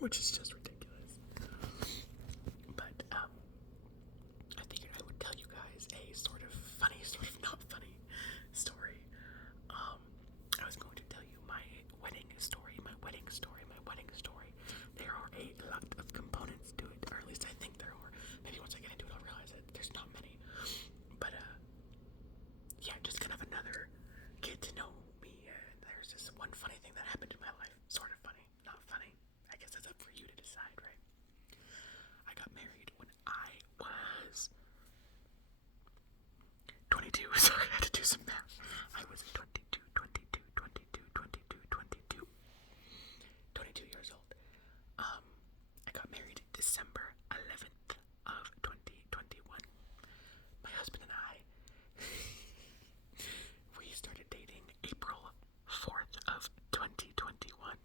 which is just ridiculous. But I figured I would tell you guys a sort of funny, sort of not funny story. I was going to tell you my wedding story. There are a lot of components to it, or at least I think there are. Maybe once I get into it, I'll realize that there's not many. But yeah, just kind of another get to know me. There's this one funny thing that happened in my life. Sort of funny, not funny. I guess that's up for you to decide, right? I got married when I was 22. Sorry, I had to do some math. I was 22 years old. I got married December 11th of 2021. My husband and I, we started dating April 4th of 2021.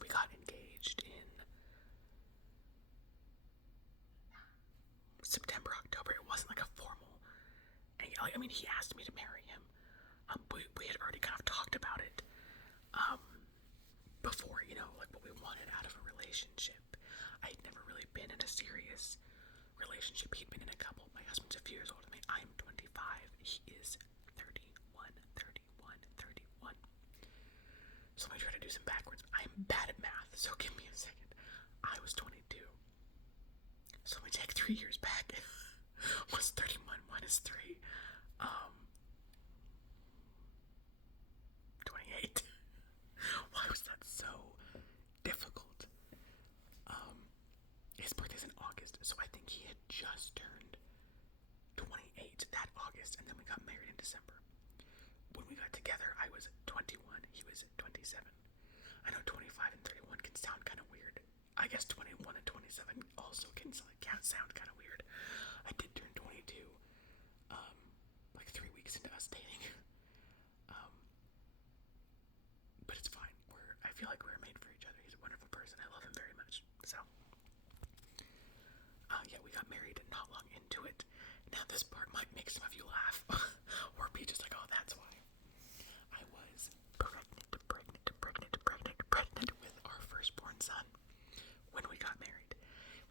We got engaged in September, October. It wasn't like a formal, I mean, he asked me to marry him. We had already kind of talked about it before, like what we wanted out of a relationship. I had never really been in a serious relationship. He'd been in a couple. My husband's a few years older than me. I am 25. He is 31. So let me try to do some backwards. I am bad at math, so give me a second. I was 22. So let me take 3 years back. What's 31 minus 3? 28. Why was that so difficult? His birthday's in August, so I think he had just turned 28 that August, and then we got married in December. When we got together, I was 21, he was 27. I know 25 and 31 can sound kind of weird. I guess 21 and 27 also can sound kind of weird. I did turn 22, like 3 weeks into us dating. But it's fine. I feel like we're made for each other. He's a wonderful person. I love him very much. So, yeah, we got married not long into it. Now this part might make some of you laugh, or be just like, oh, that's why. I was pregnant with our firstborn son when we got married.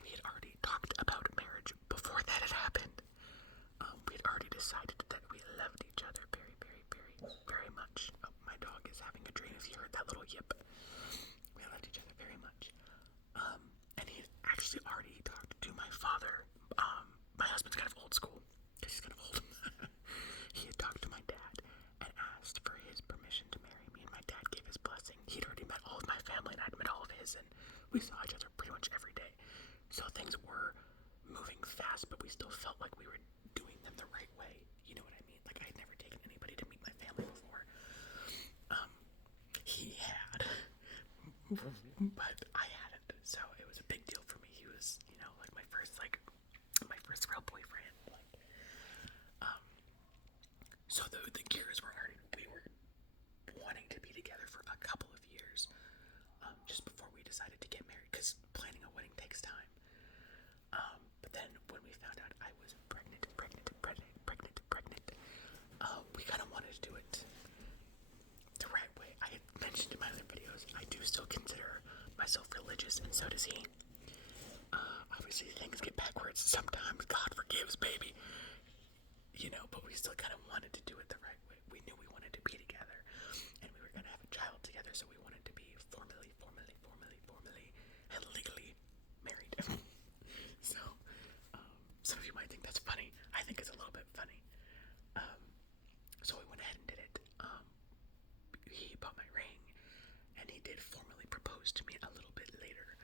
We had already talked about marriage before that had happened. We had already decided that we loved each other very, very, very, very much. Oh, my dog is having a dream. If you heard that little yip, we loved each other very much. And he had actually already talked to my father. My husband's kind of old school, because he's kind of old. He had talked to my dad and asked for his permission to marry me, and my dad gave his blessing. He'd already met all of my family, and I'd met all of his, and we saw each other pretty much every day. So things were moving fast, but we still felt like we were doing them the right way. You know what I mean? Like, I had never taken anybody to meet my family before. He had, but I hadn't. So it was a big deal for me. He was, like my first real boyfriend. So the gears were already, we were wanting to be together for a couple of years, just before we decided to get married, because planning a wedding takes time. But then when we found out I was pregnant, we kind of wanted to do it the right way. I had mentioned in my other videos, I do still consider myself religious, and so does he. Obviously things get backwards sometimes. God forgives, baby. But we still kind of wanted to do it the right way. We knew we wanted to be together, and we were going to have a child together, so we wanted to be formally, and legally married. So, some of you might think that's funny. I think it's a little bit funny. So we went ahead and did it. He bought my ring, and he did formally propose to me a little bit later.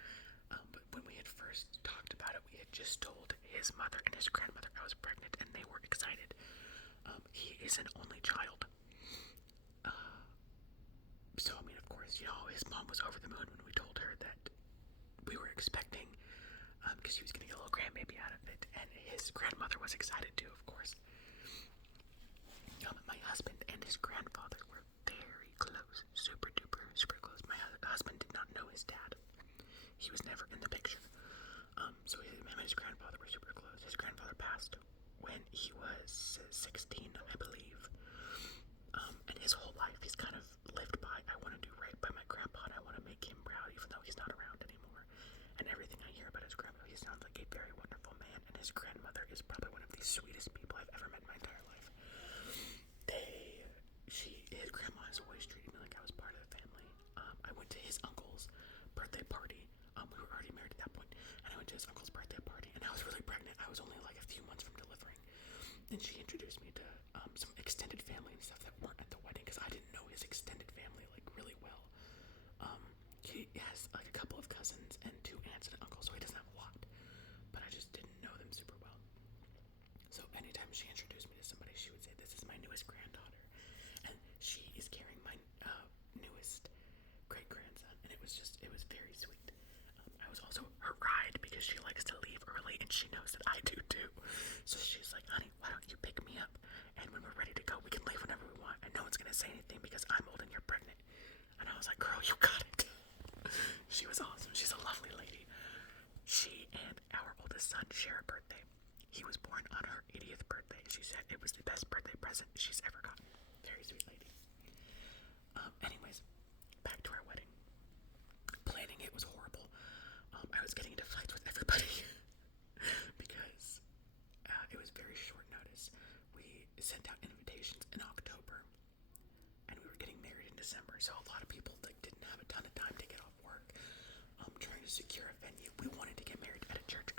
But when we had first talked about it, we had just told his mother and his grandmother I was pregnant, and they were excited. He is an only child. So, I mean, of course, his mom was over the moon when we told her that we were expecting, because he was going to get a little grandbaby out of it, and his grandmother was excited too, of course. My husband and his grandfather were very close, super duper, super close. My husband did not know his dad. He was never in the picture. So him and his grandfather were super close. His grandfather passed when he was 16, I believe. And his whole life he's kind of lived by, I want to do right by my grandpa, and I want to make him proud, even though he's not his grandmother is probably one of the sweetest people I've ever met in my entire life. His grandma has always treated me like I was part of the family. I went to his uncle's birthday party. We were already married at that point, and I went to his uncle's birthday party, and I was really pregnant. I was only like a few months from delivering, and she introduced me to some extended family and stuff that weren't at the wedding, because I didn't know his extended family like really well. He has like a couple of cousins and 2 aunts and an uncle, so he doesn't have a lot, but I just didn't know them super well. So anytime she introduced me to somebody, she would say, "This is my newest granddaughter," and she is carrying my newest great grandson, and it was very sweet. I was also her ride because she likes to leave early, and she knows that I do too. So she's like, "Honey, why don't you pick me up? And when we're ready to go, we can leave whenever we want, and no one's gonna say anything because I'm old and you're pregnant." And I was like, "Girl, you got it." She was awesome. She's a lovely lady. She and our oldest son share a birthday. He was born on her 80th birthday. She said it was the best birthday present she's ever gotten. Very sweet lady. Anyways, back to our wedding. Planning it was horrible. I was getting into fights with everybody because it was very short notice. We sent out invitations in October, and we were getting married in December, so a lot of people like didn't have a ton of time to get off work. Trying to secure a venue. We wanted to get married at a church,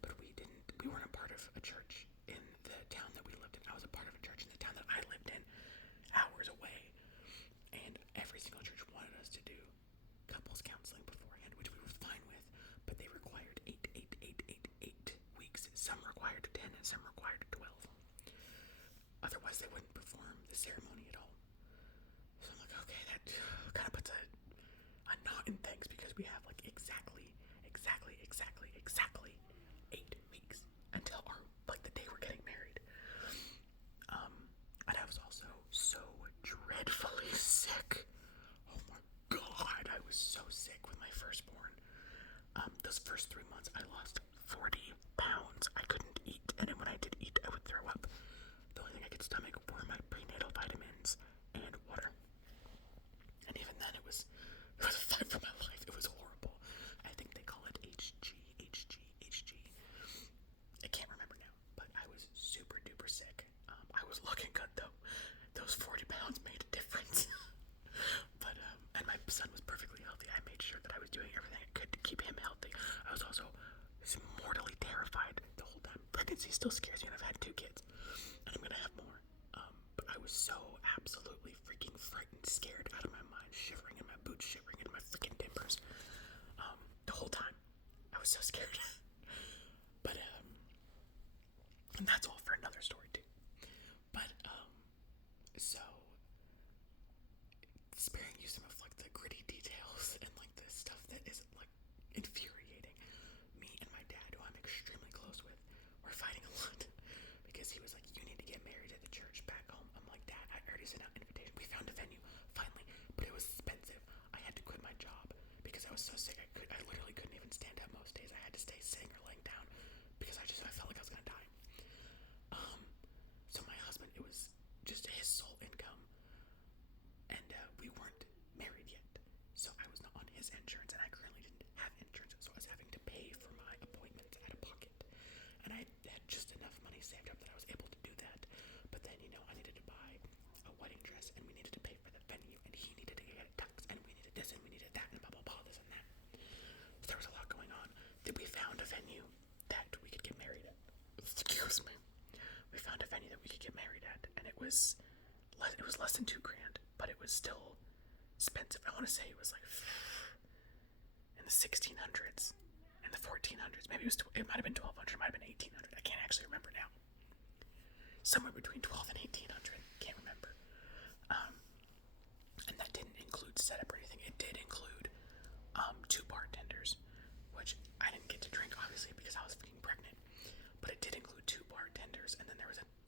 but we didn't. We weren't a part of a church in the town that we lived in. I was a part of a church in the town that I lived in, hours away, and every single church wanted us to do couples counseling beforehand, which we were fine with, but they required 8 weeks. Some required 10 and some required 12. Otherwise, they wouldn't perform the ceremony at all. So I'm like, okay, that kind of puts a knot in things, because we have like exactly 8 weeks until the day we're getting married. And I was also so dreadfully sick. Oh my God, I was so sick with my firstborn. Those first 3 months, I lost 40 pounds. I couldn't eat, and then when I did eat, I would throw up. The only thing I could stomach were my prenatal vitamins and water. And even then, it was a fight for my life. It was horrible. I think they call it HG. I can't remember now, but I was super duper sick. I was looking good though. Those 40 pounds made a difference. But and my son was perfectly healthy. I made sure that I was doing everything I could to keep him healthy. I was also mortally terrified the whole time. Pregnancy still scares me, and I've had 2 kids, and I'm gonna have more. But I was so absolutely freaking frightened, scared out of my mind, shivering in my boots, shivering in my freaking timbers. The whole time, I was so scared. But and that's all for another story too. But so sparing you some of like the gritty details and like the stuff that is like infuriating. Me and my dad, who I'm extremely close with, were fighting a lot because he was like, "You need to get married at the church back home." I'm like, "Dad, I already sent out an invitation. We found a venue finally, but it was expensive. I had to quit my job because I was so sick. I literally couldn't even stand up most days. I had to stay sitting or laying down because I felt like I was gonna die." So my husband, it was just his sole income, and we weren't married yet, so I was not on his insurance, and I currently didn't have insurance, so I was having to pay for my appointments out of pocket. And I had just enough money saved up that I was able to do that. But then, I needed to buy a wedding dress, and we needed to pay for the venue, and he needed to get a tux, and we needed this, and we needed that, and blah, blah, blah, this and that. So there was a lot going on. Then we found a venue that we could get married at. Excuse me. We found a venue that we could get married at, and it was less than $2,000, but it was still expensive. I want to say it was like in the 1600s, in the 1400s. Maybe it might have been 1200, it might have been 1800. I can't actually remember now. Somewhere between 12 and 1800. Can't remember. And that didn't include setup or anything. It did include 2 bartenders, which I didn't get to drink obviously because I was freaking pregnant. But it did include 2 bartenders, and then there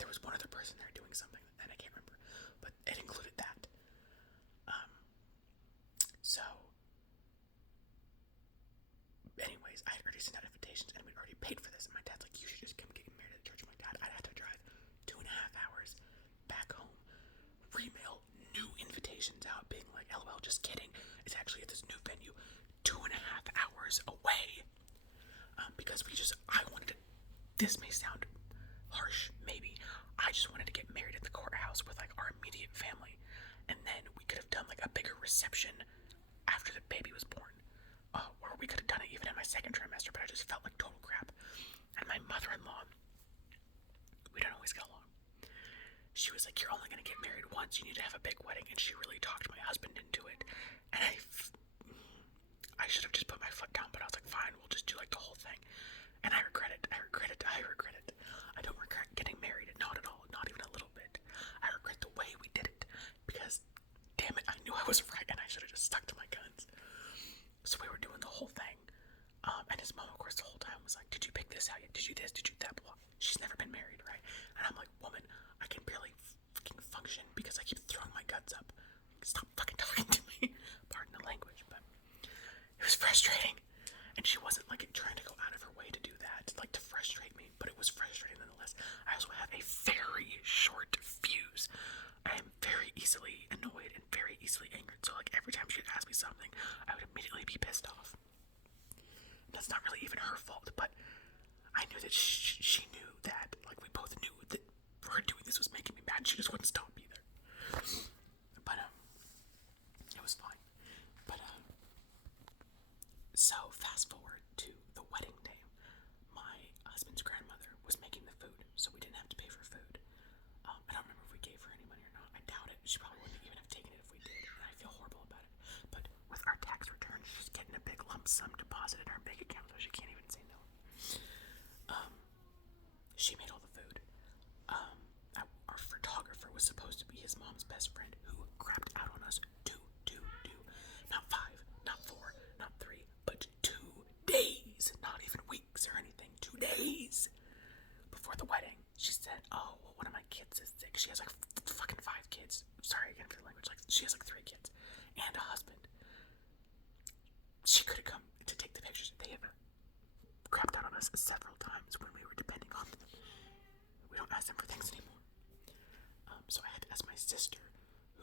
was one other person there doing something, and I can't remember. But it included that. So, anyways, I had already sent out invitations, and we'd already paid for this. And my dad's like, "You should just come get married at the church." I'm like, "Dad, I'd have to drive 2.5 hours back home, remail new invitations out, being like, LOL, just kidding. It's actually at this new venue, 2.5 hours away." Because I wanted to reception after the baby was born. Or we could have done it even in my second trimester, but I just felt like total crap. And my mother-in-law, we don't always get along. She was like, you're only going to get married once, you need to have a big wedding, and she really talked my husband into it. And I should have just put my foot down, but I was like, fine, we'll just do like the whole thing. And I regret it. I regret it. I don't regret getting married, not at all, not even a little bit. I regret the way we did it, because damn it, I knew I was right, and I should have just stuck to my guns. So we were doing the whole thing, and his mom, of course, the whole time was like, did you pick this out yet? Did you this? Did you that? Blah. She's never been married, right? And I'm like, woman, I can barely fucking function because I keep throwing my guts up. Stop fucking talking to me. Pardon the language, but it was frustrating. And she wasn't like trying to go out of her way to do that, like to frustrate me, but it was frustrating nonetheless. I also have a very short fuse. I am very easily annoyed and very easily angered. So like every time she would ask me something, I would immediately be pissed off. That's not really even her fault, but I knew that she knew that, like we both knew that her doing this was making me mad. She just wouldn't stop either. But it was fine. But so fast forward to the wedding day. My husband's grandmother was making the food, so we didn't have to pay for food. I don't remember if we gave her any money or not. I doubt it. She probably wouldn't even have taken it if we did, and I feel horrible about it. But with our tax return, she's getting a big lump sum deposited in her bank account, so she can't even say no. She made all the food. Our photographer was supposed to be his mom's best friend, who crapped out on us not 5, not 4, not 3, but 2 days, not even weeks or anything, 2 days before the wedding. She said, oh, well, one of my kids is sick. She has like fucking 5 kids. Sorry again for the language. Like, she has like 3 kids and a husband. She could have come to take the pictures. They have crapped out on us several times when we were depending on them. We don't ask them for things anymore. So I had to ask my sister, who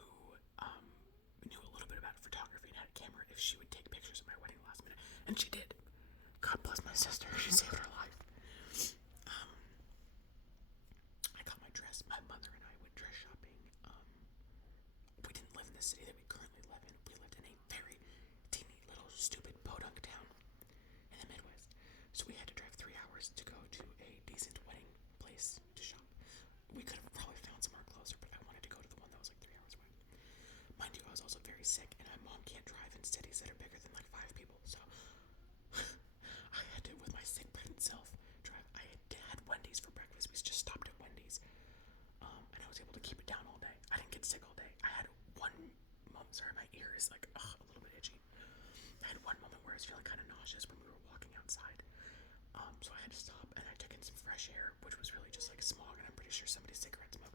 knew a little bit about photography and had a camera, if she would take pictures of my wedding last minute. And she did. God bless my sister. She saved her life. I got my dress. My mother and I went dress shopping. We didn't live in the city that we currently live in. We lived in a very teeny little stupid podunk town in the Midwest. So we had to drive 3 hours to go to a decent wedding place to shop. We could have probably found somewhere closer, but I wanted to go to the one that was like 3 hours away. Mind you, I was also very sick, and my mom can't drive in cities that are bigger than like 5 people, so I had to, with my sick pregnant self, drive. I had Wendy's for breakfast. We just stopped at Wendy's, and I was able to keep it down all day. I didn't get sick all day. I had one moment, sorry, my ear is like a little bit itchy. I had one moment where I was feeling kind of nauseous when we were walking outside. So I had to stop, and I took in some fresh air, which was really just like smog, and I'm pretty sure somebody's cigarette smoke.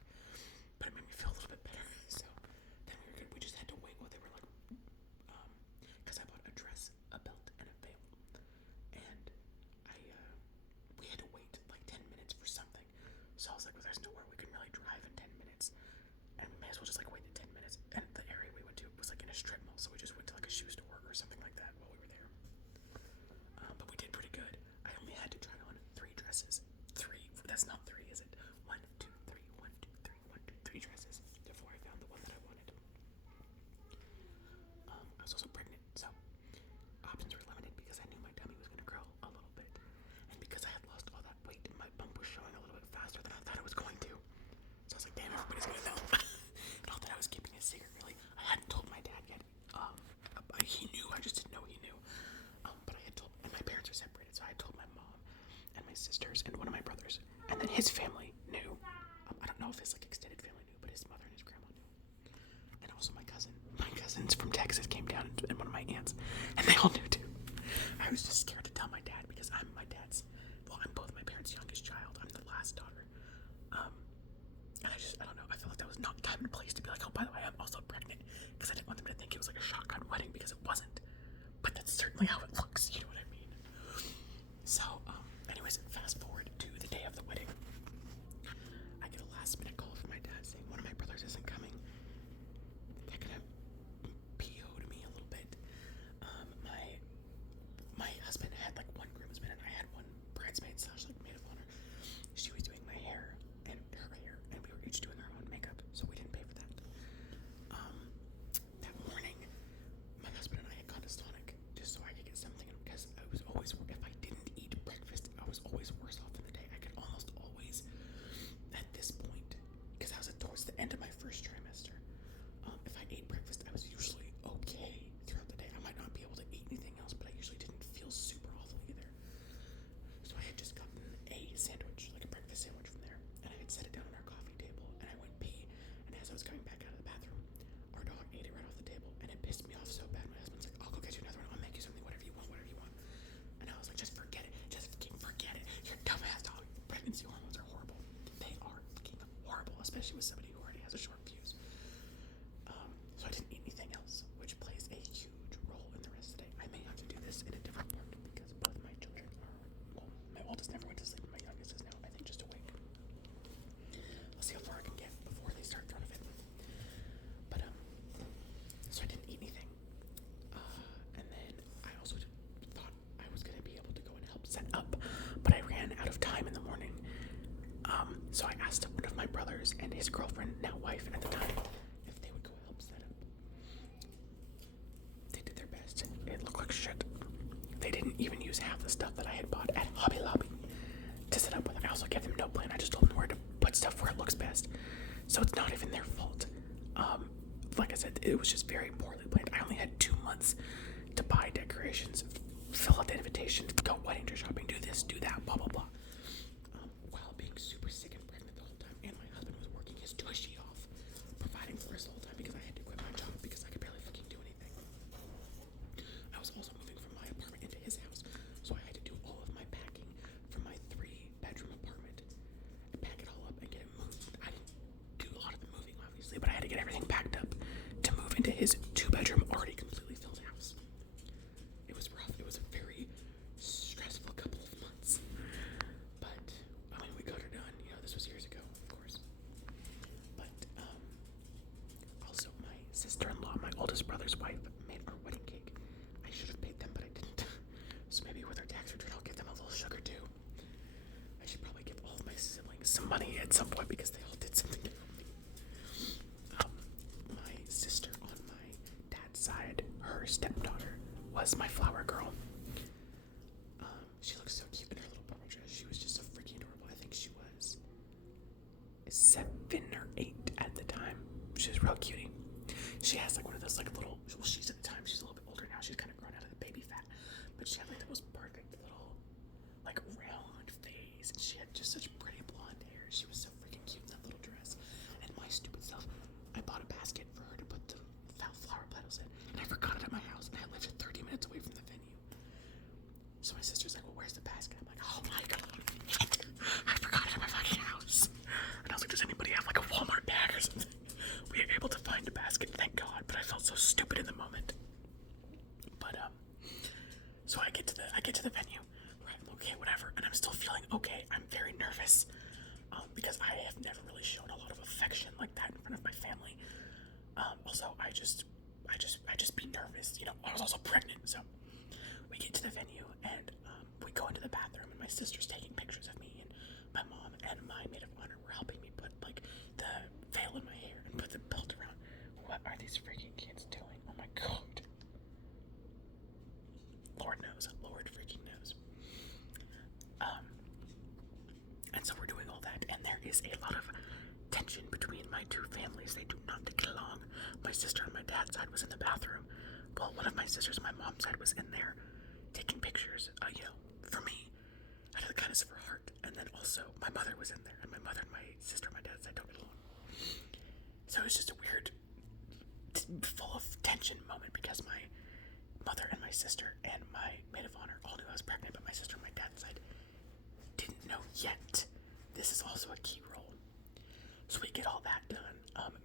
But it made me feel a little bit better. So then we were good. We just had to wait while they were like, because I bought a dress, a belt, and a veil, and we had to wait like 10 minutes for something. So I was like, well, there's nowhere we can really drive in 10 minutes, and we may as well just like wait the 10 minutes. And the area we went to was like in a strip mall, so we just went to like a shoe store or something like that while we were there. But we did pretty good. I only had to try on 3 dresses. 3. That's not 3, is it? 1, 2, 3, 1, 2, 3, 1, 2, 3 dresses before I found the one that I wanted. I was also pregnant, so options were limited because I knew my tummy was going to grow a little bit. And because I had lost all that weight, my bump was showing a little bit faster than I thought it was going to. So I was like, damn, everybody's going to know. Not that I was keeping a secret, really. I hadn't told my dad yet. He knew, I just didn't know he knew. But I had told, and my parents are separated, so I had told my mom and my sisters and one of my brothers, and then his family knew. I don't know if his like extended family knew, but his mother and his grandma knew, and also my cousin. My cousins from Texas came down, and one of my aunts, and they all knew too. I was just scared to tell my dad because I'm both my parents' youngest child. I'm the last daughter, and I don't know. I felt like that was not time and place to be like, oh, by the way, I'm also pregnant, because I didn't want them to think it was like a shotgun wedding, because it wasn't. But that's certainly how it looks, you know what I mean? So, anyways, fast forward to the day of the wedding. I get a last minute call from my dad saying one of my brothers isn't coming. That kind of PO'd me a little bit. My husband had like one groomsman and I had one bridesmaid / like maid of honor. She was doing my hair and her hair, and we were each doing our own makeup, so we didn't pay for that. That morning, had bought at Hobby Lobby to set up with. I also gave them no plan. I just told them where to put stuff where it looks best. So it's not even their fault. Like I said, it was just very poorly planned. I only had 2 months to buy decorations, fill out the invitation, go wedding dress shopping, do this, do that, blah, blah, blah. While being super sick and pregnant the whole time, and my husband was working his tushy off, providing for us the whole time because I had to quit my job because I could barely fucking do anything. I was also moving from my apartment into his house, so I had to do all of my packing from my 3-bedroom apartment. Pack it all up and get it moved. I didn't do a lot of the moving, obviously, but I had to get everything packed up to move into his 2-bedroom, already completely filled house. It was rough. It was a very stressful couple of months. But, I mean, we got her done. You know, this was years ago, of course. But, also, my sister-in-law, my oldest brother's wife, made our wedding cake. I should have paid them, but I didn't. So maybe with our tax return, I'll get them a little sugar, too. I should probably give all of my siblings some money at some point because they all did something to help me. My sister on my dad's side, her stepdaughter, was my flower girl. She looked so cute in her little purple dress. She was just so freaking adorable. I think she was 7 or 8 at the time. She was real cutie. She has like one of those like little, well, she's at the time, she's a little bit older now. She's kind of grown out of the baby fat, but she had like the most perfect little like round face, and she had just such pretty blonde hair. She was so freaking cute in that little dress. And my stupid self, I bought a basket for her to put the flower petals in, and I forgot it at my house, and I lived 30 minutes away from the venue. So my sister's like, well, where's the basket? I'm like, oh my god, I forgot it at my fucking house. And I was like, does anybody have like a Walmart bag or something? We were able to find a basket, thank god, but I felt so stupid in the moment. But so I get to the venue, right? I'm okay, whatever, and I'm still feeling okay. I'm very nervous because I have never really shown a lot of affection like that in front of my family. Also, I just be nervous. You know, I was also pregnant, so we get to the venue and we go into the bathroom, and my sister's taking pictures of me, and my mom and my maid of honor were helping me put like the veil in my hair and put the belt around. What are these freaking kids doing? Oh my god. Lord knows. Lord freaking knows. And so we're doing all that, and there is a lot of tension between my two families. They do not get along. My sister on my dad's side was in the bathroom. Well, one of my sisters on my mom's side was in there taking pictures, you know, for me, out of the kindness of her heart. And then also, my mother was in there, and my mother and my sister on my dad's side don't get along. So it was just a weird, full of tension moment because my mother and my sister and my maid of honor all knew I was pregnant, but my sister on my dad's side didn't know yet. This is also a key role. So we get all that done.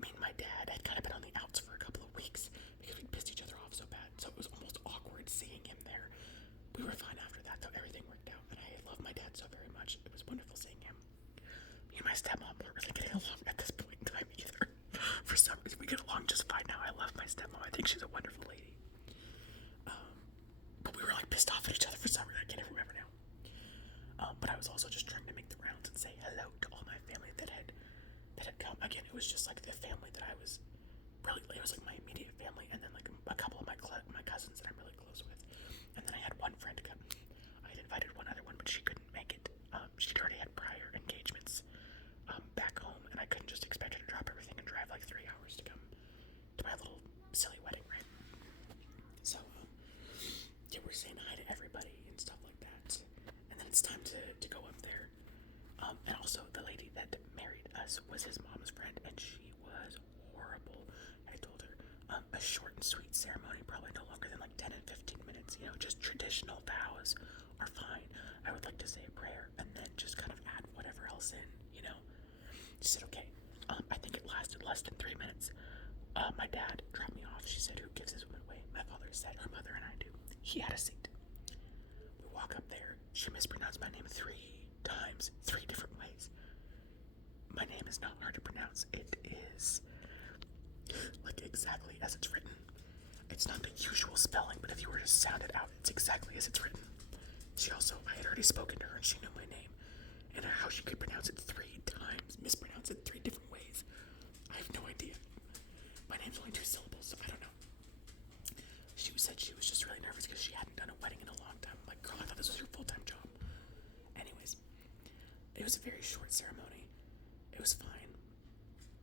Me and my dad had kind of been on the outs for a couple of weeks because we pissed each other off so bad. So it was almost awkward seeing him there. We were fine after that, though. Everything worked out, and I love my dad so very much. It was wonderful seeing him. Me and my stepmom weren't really getting along at this point in time either. For some reason, we get along just fine now. I love my stepmom. I think she's a wonderful lady. But we were like pissed off at each other for some reason. I can't even remember now. But I was also just trying to make the rounds and say hello to all my family that had come. Again, it was just like the family that I was really, it was like my immediate family, and then like a couple of my cousins that I'm really close with. And then I had one friend come. I had invited one other one, but she couldn't make it. She'd already had prior engagements back home, and I couldn't just expect her to drop everything and drive like 3 hours to come to my little silly wedding, right? So, yeah, we're saying hi to everybody and stuff like that. And then it's time to go up there. And also, the lady that married us was his mom's friend, and she was horrible. I told her, a short and sweet ceremony, probably no longer than like 10 and 15 minutes, you know, just traditional vows are fine. I would like to say a prayer, and then just kind of add whatever else in, you know. She said, okay. I think it lasted less than 3 minutes. My dad dropped me off. She said, who gives this woman away? My father said, her mother and I do. He had a seat. We walk up there. She mispronounced my name 3 times, 3 different ways. My name is not hard to pronounce. It is like exactly as it's written. It's not the usual spelling, but if you were to sound it out, it's exactly as it's written. She also, I had already spoken to her, and she knew my name and how she could pronounce it 3 times, mispronounce it 3 different ways. I have no idea. My name's only 2 syllables, so I don't know. She said she was just really nervous because she hadn't done a wedding in a long time. I'm like, girl, I thought this was your full-time job. It was a very short ceremony. It was fine.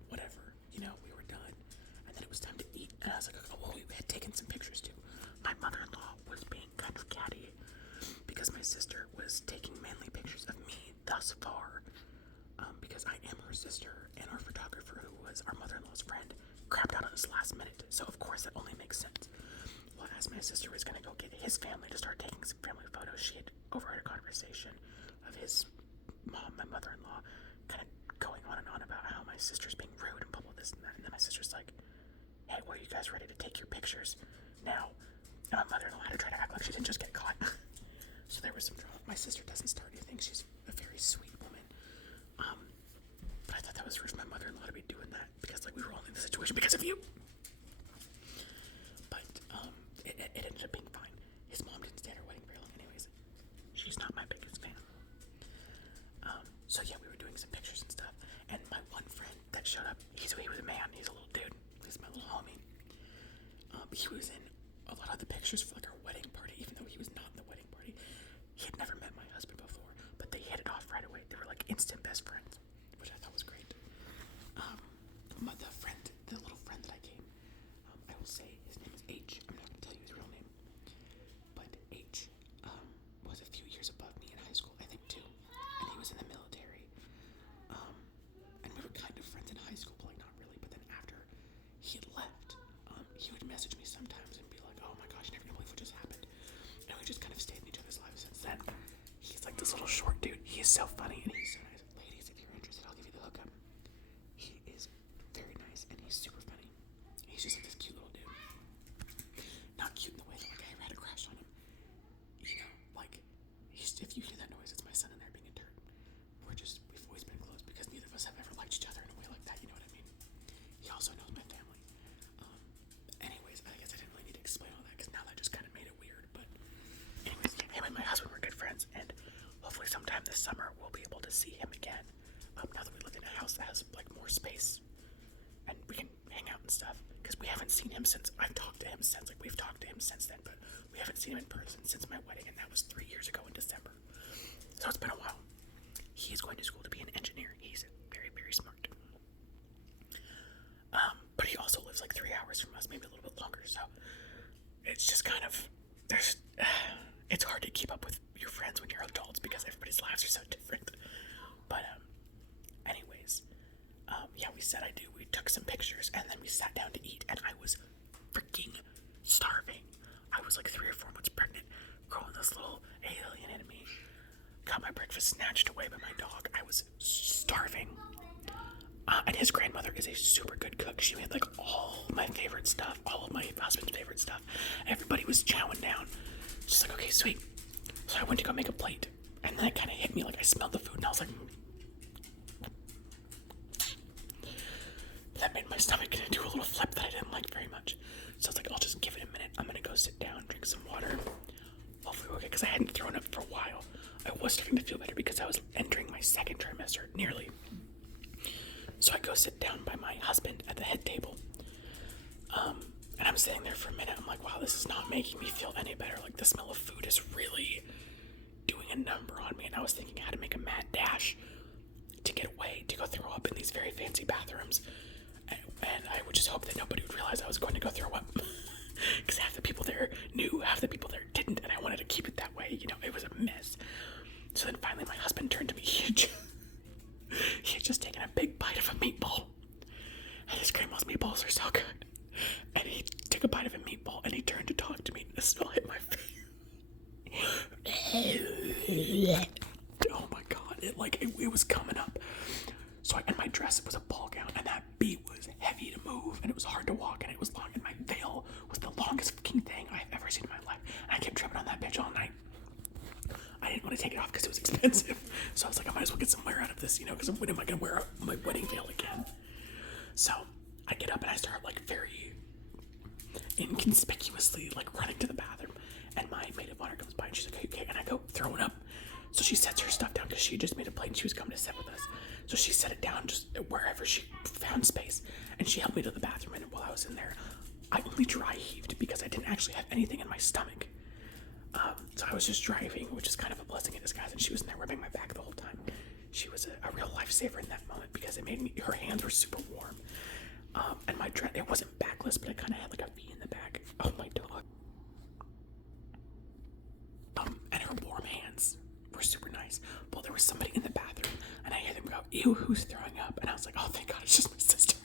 Whatever. We were done. And then it was time to eat. And I was like, oh, well, we had taken some pictures too. My mother-in-law was being kind of catty because my sister was taking mainly pictures of me thus far. Because I am her sister, and our photographer, who was our mother-in-law's friend, crapped out on us last minute. So, of course, that only makes sense. Well, as my sister was going to go get his family to start taking some family photos, she had overheard a conversation of his mom, my mother-in-law, kind of going on and on about how my sister's being rude and blah, blah, this and that. And then my sister's like, hey, well, are you guys ready to take your pictures now? And my mother-in-law had to try to act like she didn't just get caught. So there was some drama. My sister doesn't start anything. She's a very sweet woman. But I thought that was rude for my mother-in-law to be doing that because, we were only in the situation because of you. But, it ended up being fine. His mom didn't stay at her wedding very long anyways. She's not my biggest fan. So yeah, we were doing some pictures and stuff. And my one friend that showed up, he was a man. He's a little dude. He's my little homie. He was in a lot of the pictures for our wedding party, even though he was not in the wedding party. He had never met my husband before, but they hit it off right away. They were instant best friends, which I thought was great. The little friend that I came, I will say his name is H. I'm not going to tell you his real name, but H was a few years above me in high school, I think 2, and he was in the military. And we were kind of friends in high school, but not really. But then after he had left, he would message me sometimes and be like, oh my gosh, I never believe what just happened. And we just kind of stayed in each other's lives since then. He's this little short dude. He is so funny and he's so nice. Ladies, if you're interested, I'll give you the hookup. He is very nice and he's super funny. He's just this cute little dude. Not cute in the way that I ever had a crush on him. If you hear that noise, it's my son in there being a turd. We've always been close because neither of us have ever liked each other in a way like that, you know what I mean? He also knows my family. Anyways, I guess I didn't really need to explain all that because now that just kind of made it weird. But anyways, yeah, him and my husband were good friends, and hopefully sometime this summer we'll be able to see him again. Now that we live in a house that has more space and we can hang out and stuff, because we haven't seen him since we've talked to him since then, but we haven't seen him in person since my wedding, and that was 3 years ago in December. So it's been a while. He is going to school to be an engineer. He's very, very smart. But he also lives 3 hours from us, maybe a little bit longer, so it's just kind of, it's hard to keep up with your friends when you're adults because everybody's lives are so different. But, anyways, yeah, we said I do. We took some pictures, and then we sat down to eat, and I was freaking starving. I was 3 or 4 months pregnant, growing this little alien in me. Got my breakfast snatched away by my dog. I was starving. And his grandmother is a super good cook. She made all my favorite stuff, all of my husband's favorite stuff. Everybody was chowing down. Just okay, sweet. So I went to go make a plate, and then it kind of hit me. I smelled the food, and I was like, that made my stomach do a little flip that I didn't like very much. So I was I'll just give it a minute. I'm gonna go sit down, drink some water. Hopefully we're okay, because I hadn't thrown up for a while. I was starting to feel better because I was entering my 2nd trimester, nearly. So I go sit down by my husband at the head table. And I'm sitting there for a minute. I'm like, wow, this is not making me feel any better. The smell of food is really doing a number on me. And I was thinking how to make a mad dash to get away, to go throw up in these very fancy bathrooms. And I would just hope that nobody would realize I was going to go throw up. Because half the people there knew, half the people there didn't. And I wanted to keep it that way. It was a mess. So then finally my husband turned to me. He had just taken a big bite of a meatball. And his grandma's meatballs are so good. And he took a bite of a meatball and he turned to talk to me. And the smell hit my face. Oh my god. It was coming up. So and my dress was a ball gown. And that beat was heavy to move. And it was hard to walk. And it was long. And my veil was the longest fucking thing I've ever seen in my life. And I kept tripping on that bitch all night. I didn't want to take it off because it was expensive. So I was I might as well get some wear out of this, because when am I going to wear my wedding veil again? So I get up and I start very inconspicuously running to the bathroom. And my maid of honor comes by and she's like, okay, and I go throwing up. So she sets her stuff down because she just made a plate and she was coming to sit with us. So she set it down just wherever she found space. And she helped me to the bathroom. And while I was in there, I only dry heaved because I didn't actually have anything in my stomach. So I was just driving, which is kind of a blessing in disguise, and she was in there rubbing my back the whole time. she was a real lifesaver in that moment because it made me, her hands were super warm. And my dress, it wasn't backless, but it kind of had like a V in the back. Oh my dog. And her warm hands were super nice. Well, there was somebody in the bathroom, and I hear them go, ew, who's throwing up? And I was like, oh, thank God, it's just my sister.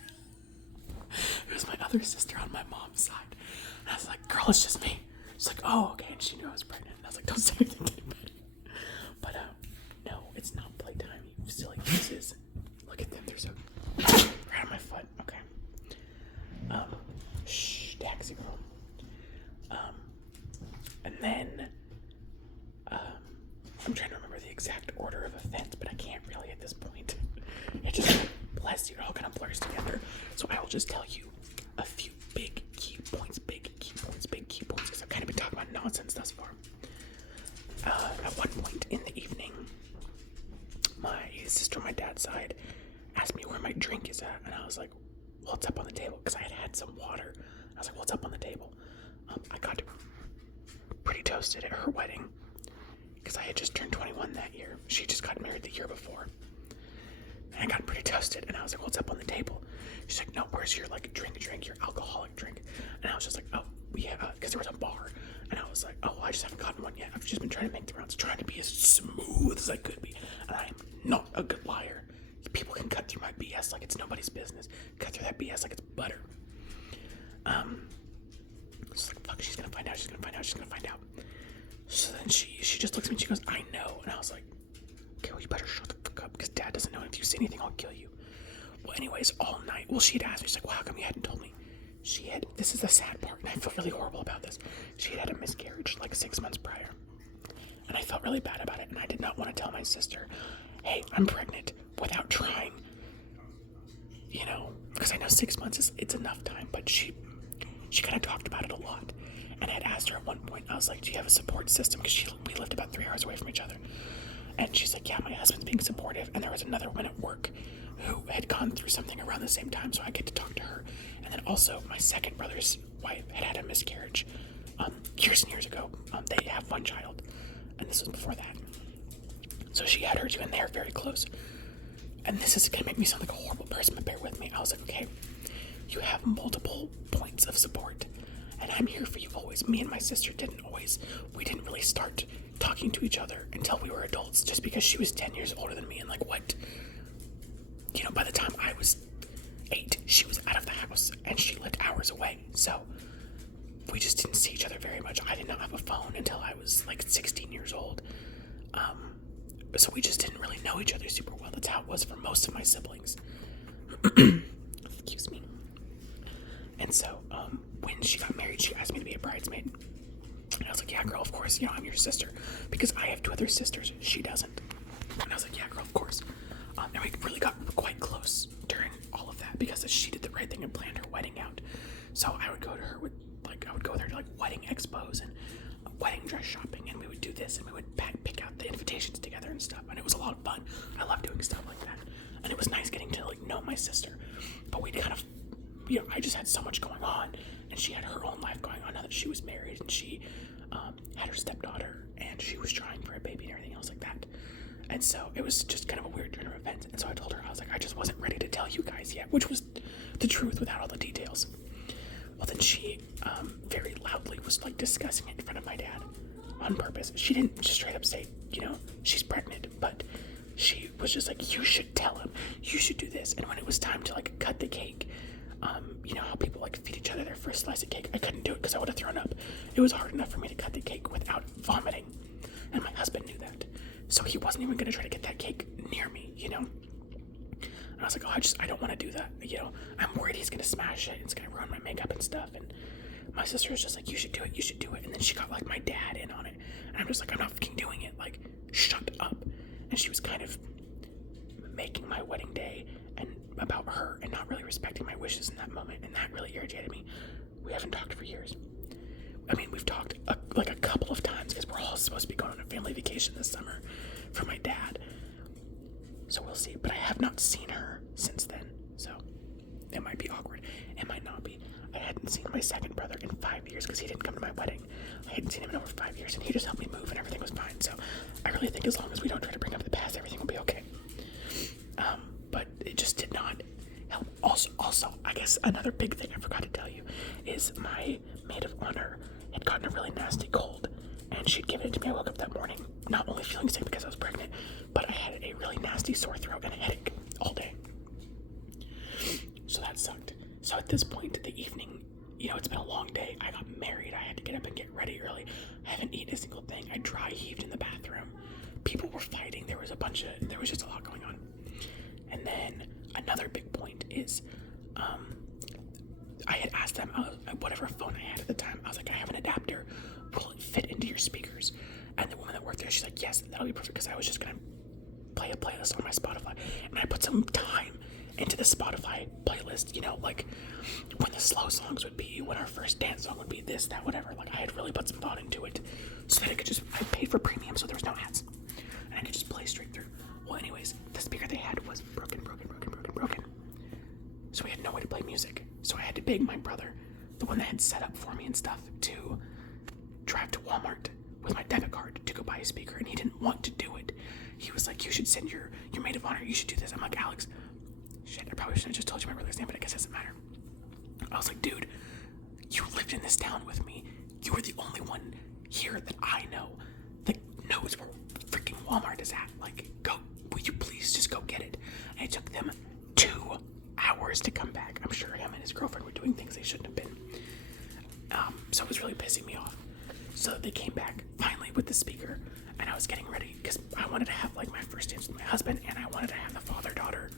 It was my other sister on my mom's side. And I was like, girl, it's just me. She's like, oh, okay. And she knew I was pregnant. And I was like, don't say anything to anybody. But, no, it's not playtime, you silly pieces. Look at them, they're so right on my foot. Okay. Shh, taxi girl. And then, I'm trying to remember the exact order of events, but I can't really at this point. It just, bless you, it all kind of blurs together. So I will just tell you a few big key points, because I've kind of been talking about nonsense thus far. At one point in the evening, my sister on my dad's side asked me where my drink is at, and I was like, well, it's up on the table, because I had some water. I was like, well, it's up on the table. I got pretty toasted at her wedding, because I had just turned 21 that year. She just got married the year before. And I got pretty toasted, and I was like, well, it's up on the table. She's like, no, where's your, like, drink, your alcoholic drink? And I was just like, oh, yeah, because there was a bar. And I was like, oh, I just haven't gotten one yet. I've just been trying to make the rounds, trying to be as smooth as I could be. And I am not a good liar. People can cut through my BS like it's nobody's business. Cut through that BS like it's butter. It's like, fuck, she's gonna find out. So then she just looks at me and she goes, I know. And I was like, okay, well, you better shut the fuck up, because Dad doesn't know. If you say anything, I'll kill you. Well, anyways, all night, well, she'd asked me, she's like, well, how come you hadn't told me? This is the sad part, and I feel really horrible about this. She had a miscarriage like 6 months prior. And I felt really bad about it, and I did not want to tell my sister, hey, I'm pregnant, without trying. You know, because I know 6 months it's enough time, but she kind of talked about it a lot. And I had asked her at one point, I was like, do you have a support system? Because we lived about 3 hours away from each other. And she's like, yeah, my husband's being supportive. And there was another woman at work who had gone through something around the same time, so I get to talk to her. And then also, my second brother's wife had a miscarriage years and years ago. They have one child, and this was before that. So she had her too, and they're very close. And this is going to make me sound like a horrible person, but bear with me. I was like, okay, you have multiple points of support, and I'm here for you always. Me and my sister we didn't really start talking to each other until we were adults, just because she was 10 years older than me, and by the time I was 8, she was out of the house, and she lived hours away, so we just didn't see each other very much. I did not have a phone until I was like 16 years old, so we just didn't really know each other super well. That's how it was for most of my siblings. Excuse me. And so, when she got married, she asked me to be a bridesmaid. And I was like, yeah, girl, of course, I'm your sister. Because I have 2 other sisters. She doesn't. And I was like, yeah, girl, of course. And we really got quite close during all of that, because she did the right thing and planned her wedding out. So I would go to her with to wedding expos and wedding dress shopping, and we would do this, and we would pick out the invitations together and stuff. And it was a lot of fun. I love doing stuff like that. And it was nice getting to know my sister. But we kind of, I just had so much going on, and she had her own life going on now that she was married, and she had her stepdaughter, and she was trying for a baby and everything else like that. And so it was just kind of a weird turn of events. And so I told her, I was like, I just wasn't ready to tell you guys yet, which was the truth without all the details. Well, then she very loudly was discussing it in front of my dad on purpose. She didn't just straight up say, she's pregnant, but she was just like, you should tell him, you should do this. And when it was time to cut the cake, how people feed each other their first slice of cake, I couldn't do it because I would have thrown up. It was hard enough for me to cut the cake without vomiting, and my husband knew that, so he wasn't even going to try to get that cake near me, And I was like, I don't want to do that, I'm worried he's going to smash it, it's going to ruin my makeup and stuff. And my sister was just like, you should do it. And then she got my dad in on it, and I'm just like, I'm not fucking doing it, shut up. And she was kind of making my wedding day and about her and not really respecting my wishes in that moment, and that really irritated me. We haven't talked for years. I mean, we've talked a couple of times, because we're all supposed to be going on a family vacation this summer for my dad, so we'll see. But I have not seen her since then, so it might be awkward, it might not be. I hadn't seen my second brother in 5 years because he didn't come to my wedding. I hadn't seen him in over 5 years, and he just helped me move, and everything was fine. So I really think as long as we don't try to bring up the past, everything will be okay. But it just did not help. Also, I guess another big thing I forgot to tell you is my maid of honor had gotten a really nasty cold, and she'd given it to me. I woke up that morning not only feeling sick because I was pregnant, but I had a really nasty sore throat and a headache all day. So that sucked. So at this point, the evening, it's been a long day. I got married. I had to get up and get ready early. I haven't eaten a single thing. I dry heaved in the bathroom. People were fighting. There was just a lot going on. And then another big point is, I had asked them, whatever phone I had at the time, I was like, I have an adapter. Will it fit into your speakers? And the woman that worked there, she's like, yes, that'll be perfect, because I was just going to play a playlist on my Spotify. And I put some time into the Spotify playlist, like when the slow songs would be, when our first dance song would be, this, that, whatever. Like, I had really put some thought into it so that I paid for premium, so there was no ads. And I could just play straight through. Well, anyways, the speaker they had was broken. So we had no way to play music. So I had to beg my brother, the one that had set up for me and stuff, to drive to Walmart with my debit card to go buy a speaker, and he didn't want to do it. He was like, you should send your maid of honor, you should do this. I'm like, Alex, shit, I probably shouldn't have just told you my brother's name, but I guess it doesn't matter. I was like, dude, you lived in this town with me. You were the only one here that I know that knows where freaking Walmart is at. Like, will you please just go get it? And it took them 2 hours to come back. I'm sure him and his girlfriend were doing things they shouldn't have been. So it was really pissing me off. So they came back finally with the speaker, and I was getting ready because I wanted to have like my first dance with my husband, and I wanted to have the father-daughter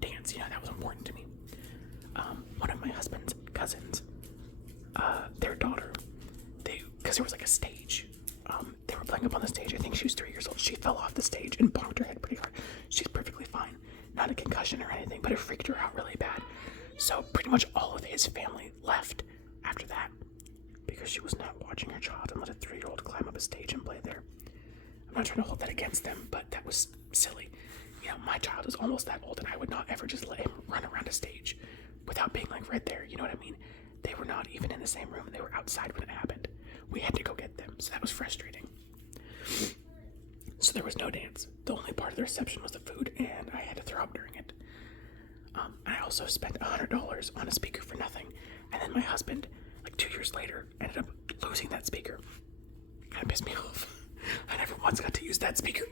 dance. That was important to me. One of my husband's cousins, their daughter, because there was like a stage. They were playing up on the stage. I think she was 3 years old. She fell off the stage and bonked her head pretty hard. She's perfectly fine. Not a concussion or anything, but it freaked her out really bad. So pretty much all of his family left after that because she was not watching her child and let a 3-year-old climb up a stage and play there. I'm not trying to hold that against them, but that was silly. My child is almost that old, and I would not ever just let him run around a stage without being like right there. You know what I mean? They were not even in the same room. They were outside when it happened. We had to go get them, so that was frustrating. So there was no dance. The only part of the reception was the food, and I had to throw up during it. I also spent $100 on a speaker for nothing, and then my husband, like 2 years later, ended up losing that speaker. It kind of pissed me off. I never once got to use that speaker.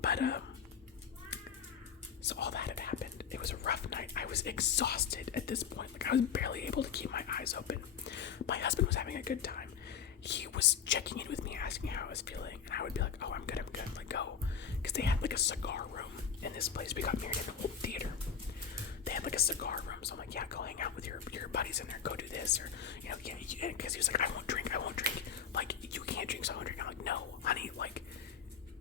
But, so all that had happened. It was a rough night. I was exhausted at this point. Like, I was barely able to keep my eyes open. My husband was having a good time. He was checking in with me, asking how I was feeling, and I would be like, oh, I'm good, like, go. Because they had, like, a cigar room in this place. We got married in an old theater. They had, like, a cigar room, so I'm like, yeah, go hang out with your buddies in there, go do this, or, yeah, because he was like, I won't drink, like, you can't drink, so I won't drink. I'm like, no, honey, like,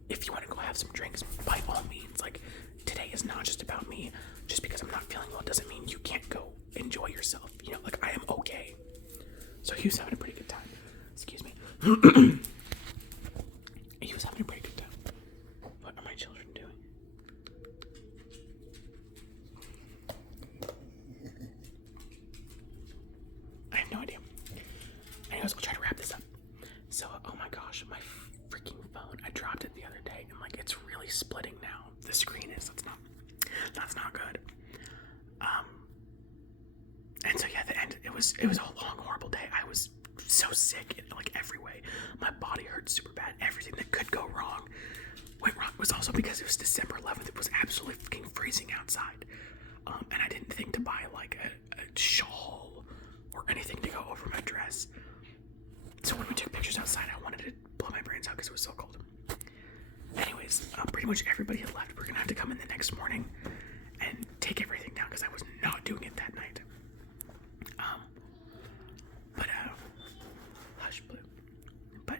if you want to go have some drinks, by all means, like, today is not just about me. Just because I'm not feeling well doesn't mean you can't go enjoy yourself, like, I am okay. So he was having a pretty good time. Excuse me. He was having a pretty good time. What are my children doing? I have no idea. Anyways, I'll try to wrap this up. So, oh my gosh, my freaking phone. I dropped it the other day, and like it's really splitting now. The screen is. That's not good. And so yeah, the end. It was a long, horrible day. I was so sick in like every way. My body hurt super bad. Everything that could go wrong went wrong. It was also because it was December 11th. It was absolutely fucking freezing outside. And I didn't think to buy like a shawl or anything to go over my dress. So when we took pictures outside, I wanted to blow my brains out because it was so cold. Anyways, pretty much everybody had left. We're gonna have to come in the next morning and take everything down because I was not doing it that night. Hush, Blue. But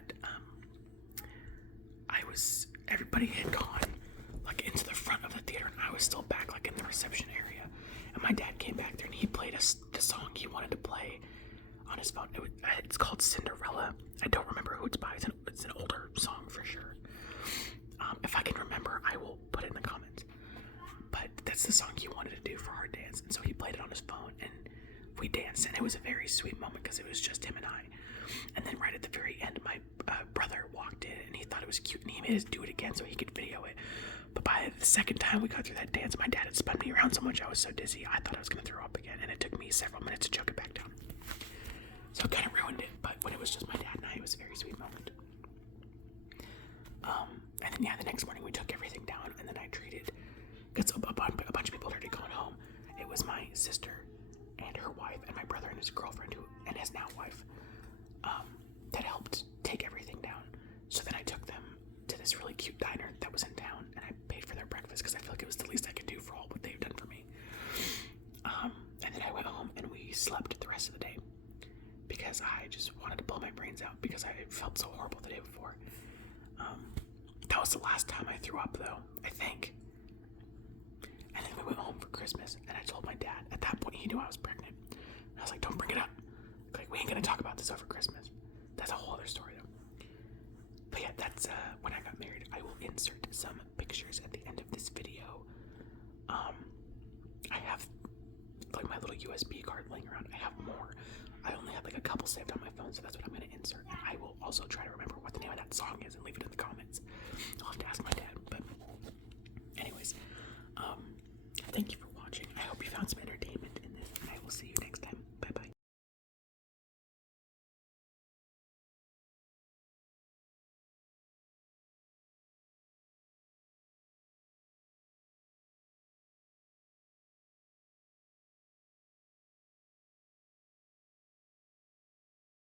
everybody had gone like into the front of the theater, and I was still back like in the reception area. And my dad came back there, and he played the song he wanted to play on his phone. It's called Cinderella. I don't remember who it's by. It's an older song for sure. If I can remember, I will put it in the comments. But that's the song he wanted to do for our dance, and so he played it on his phone, and we danced, and it was a very sweet moment because it was just him and I. And then right at the very end, my brother walked in, and he thought it was cute, and he made us do it again so he could video it. But by the second time we got through that dance, my dad had spun me around so much I was so dizzy, I thought I was going to throw up again, and it took me several minutes to choke it back down. So it kind of ruined it, but when it was just my dad and I, it was a very sweet moment. And then, the next morning we took everything down, and then I treated, because a bunch of people had already gone home. It was my sister and her wife and my brother and his girlfriend, and his now wife, that helped take everything down. So then I took them to this really cute diner that was in town, and I paid for their breakfast because I feel like it was the least I could do for all what they've done for me. And then I went home and we slept the rest of the day because I just wanted to blow my brains out because I felt so horrible the day before. That was the last time I threw up, though, I think. And then we went home for Christmas, and I told my dad. At that point, he knew I was pregnant. And I was like, don't bring it up. Like, we ain't gonna talk about this over Christmas. That's a whole other story, though. But yeah, that's when I got married. I will insert some pictures at the end of this video. I have like my little USB card laying around. I have more. I only have like a couple saved on my phone, so that's what I'm gonna insert. And I will also try to remember what the name of that song is and leave it